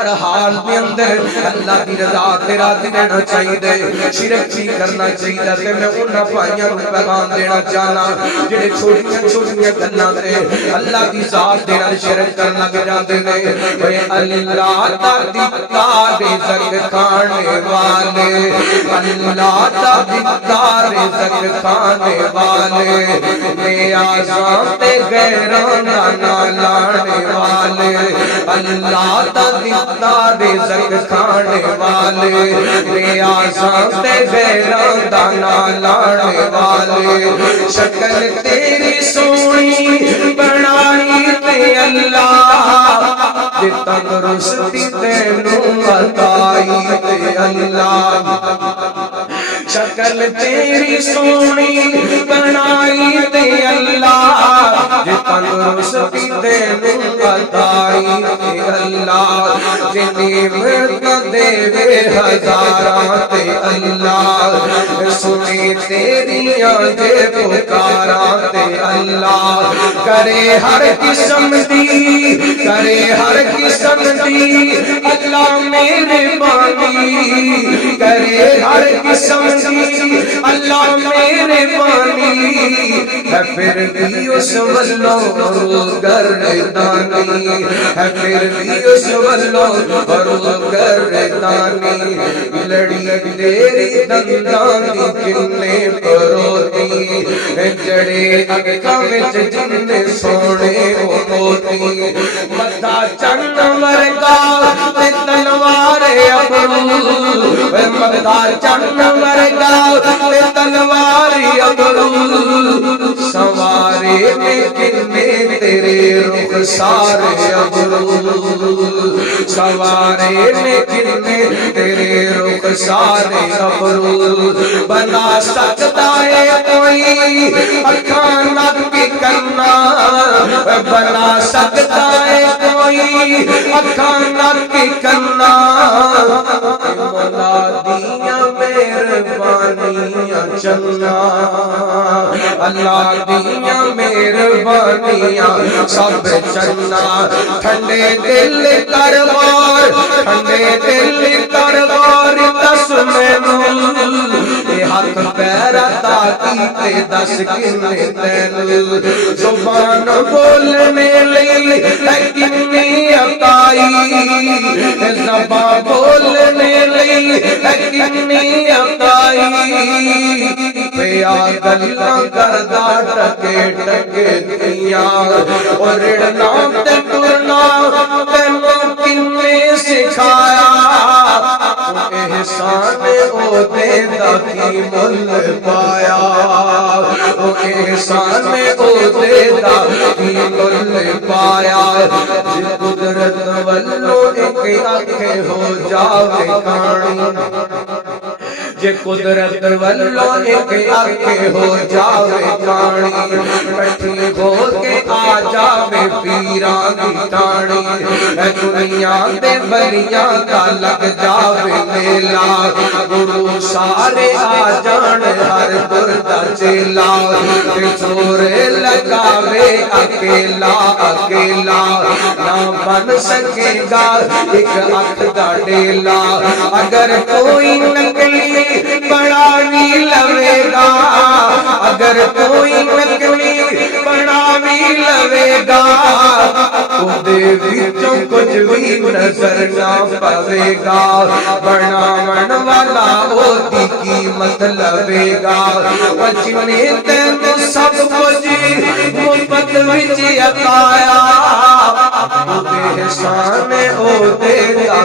ہر حال دے اندر اللہ دی رضا تے راضی رہنا چاہیے، شرک نہیں کرنا چاہیے۔ تے میں انہاں بھائیاں نوں پیغام دینا چاہنا جڑے چھوٹیاں چھوٹیاں گلاں تے اللہ دی ذات دے نال شرک کرن لگ جاندے نے۔ اے اللہ دا دتا رزق کھانے والے، اللہ دا دتا رزق کھانے والے، نیازاں تے غیراں دا نہ لانے والے، اللہ دا رزق کھانے والے، نیازاں تے غیراں دا نہ لانے والے، شکل تیری سونی بنائی تے اللہ، تے تندرستی تینوں عطائی تے اللہ، شکل تیری سونی بنائی تے اللہ، جے تندرستی تینوں عطائی تے اللہ، جے نعمت دے ہزاراں تے اللہ، سنے تیریاں جے پکاراں تے اللہ، کرے ہر قسم دی، کرے ہر قسم دی اللہ مہربانی، کرے ہر قسم دی اللہ مہربانی، ہے پھر بھی اس والوں گردانی، ہے پھر بھی اس والوں گردانی، لڑی تیری دندان دی کنے پروتی، جڑے اکھاں وچ جن سونے موتی، متھا چن ورگا تے تلوار ابرو، متھا چن ورگا تے تلوار ابرو، سوارے میں کنے تیرے رخ سارے ابرو، سوارے میں کنے تیرے رخ سارے ابرو، بنا سکتا ہے کوئی اکھاں نک کرنا، بنا سکتا ہے کوئی اکھاں نک کرنا، مولا دیاں مہربانیاں چلنا، اللہ دیاں مہربانیاں سب چلنا، ٹھنڈے دل کر غور، ٹھنڈے دل کر غور، دس مینوں اے ہاتھ پیر عطا کیتے دس کنے تینوں، زبان بولنے لئی اے کنی عطائی، زبان بولنے لئی اے کنی عطائی، پیا گلاں کردا ٹکے ٹکے دیاں، اور رڑنا تے ٹرنا تینوں کنے سکھایا، احسان او دے دا کی مل پایا، او احسان او دے دا کی مل پایا، جے قدرت والوں ایک آنکھیں ہو جاوے کانی، جے قدرت والوں ایک آنکھیں ہو جاوے کانی، کٹھی ہو کے آ جاوے پیران دی ٹانی، اے دنیا دے بلیاں دا لگ جاوے میلا، گرو سارے آ جان ہر گردا چیلا، تے چورے لگاوے اکیلا اکیلا، نہ بن سکے گا ایک اکھ دا ڈیلا، اگر کوئی نکلی بڑا بھی لوے گا، اگر کوئی نکلی بڑا بھی لوے گا، اودے وچوں کچھ بھی نظر نہ پوے گا، بناون والا اودی قیمت لوے گا، جنے تینوں سب کچھ مفت وچ عطایا، اودے احسان اودے دا